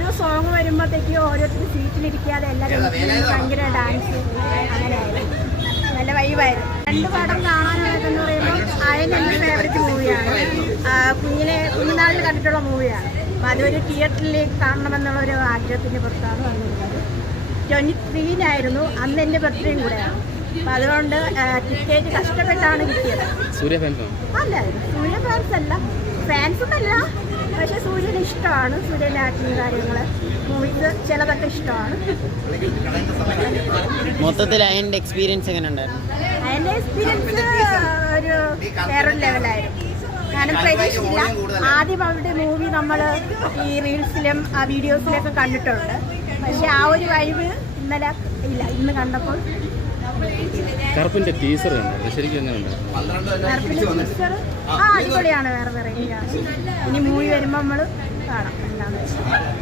ഓരോ സോങ് വരുമ്പോഴത്തേക്കും ഓരോരുത്തർ സീറ്റിലിരിക്കാതെ എല്ലാവരും ഭയങ്കര ഡാൻസ് അങ്ങനെയായിരുന്നു. നല്ല വൈബായിരുന്നു. 2 പടം കാണാനുള്ളതെന്ന് പറയുമ്പോൾ അയൻ എൻ്റെ ഫേവറേറ്റ് മൂവിയാണ്. കുഞ്ഞുനാളിൽ കണ്ടിട്ടുള്ള മൂവിയാണ്. അപ്പോൾ അതൊരു തിയേറ്ററിലേക്ക് കാണണമെന്നുള്ളൊരു ആഗ്രഹത്തിൻ്റെ പുറത്താണ് വന്നിരുന്നത്. 23-നായിരുന്നു അന്ന് എൻ്റെ ബർത്ത്ഡേയും കൂടെയാണ്. അപ്പം അതുകൊണ്ട് ടിക്കറ്റ് കഷ്ടപ്പെട്ടാണ് കിട്ടിയത്. സൂര്യ ഫാൻസ് അല്ല, സൂര്യ ഫാൻസ് അല്ല, ഫാൻസൊന്നല്ല. പക്ഷെ സൂര്യന് ഇഷ്ടമാണ്, സൂര്യൻ്റെ ആക്ടിങ് കാര്യങ്ങൾ, മൂവീസ് ചിലതൊക്കെ ഇഷ്ടമാണ്. മൊത്തത്തിൽ അതിൻ്റെ എക്സ്പീരിയൻസ് എങ്ങനെ ഉണ്ടായിരുന്നു? അതിൻ്റെ എക്സ്പീരിയൻസ് ഒരു വേറൊരു ലെവലായിരുന്നു. ഞാനും പ്രതീക്ഷിച്ചില്ല. ആദ്യം അവരുടെ മൂവി നമ്മൾ ഈ റീൽസിലും വീഡിയോസിലൊക്കെ കണ്ടിട്ടുണ്ട്. പക്ഷെ ആ ഒരു വൈബ് ഇന്നലെ ഇല്ല, ഇന്ന് കണ്ടപ്പോൾ. കറുപ്പിന്റെ ടീസർ ശരിക്കും എങ്ങനെയുണ്ട്? കറുപ്പിന്റെ ടീച്ചർ അടിപൊളിയാണ്, വേറെ വെറൈറ്റിയാണ്. ഇനി മൂവി വരുമ്പോൾ നമ്മൾ കാണാം.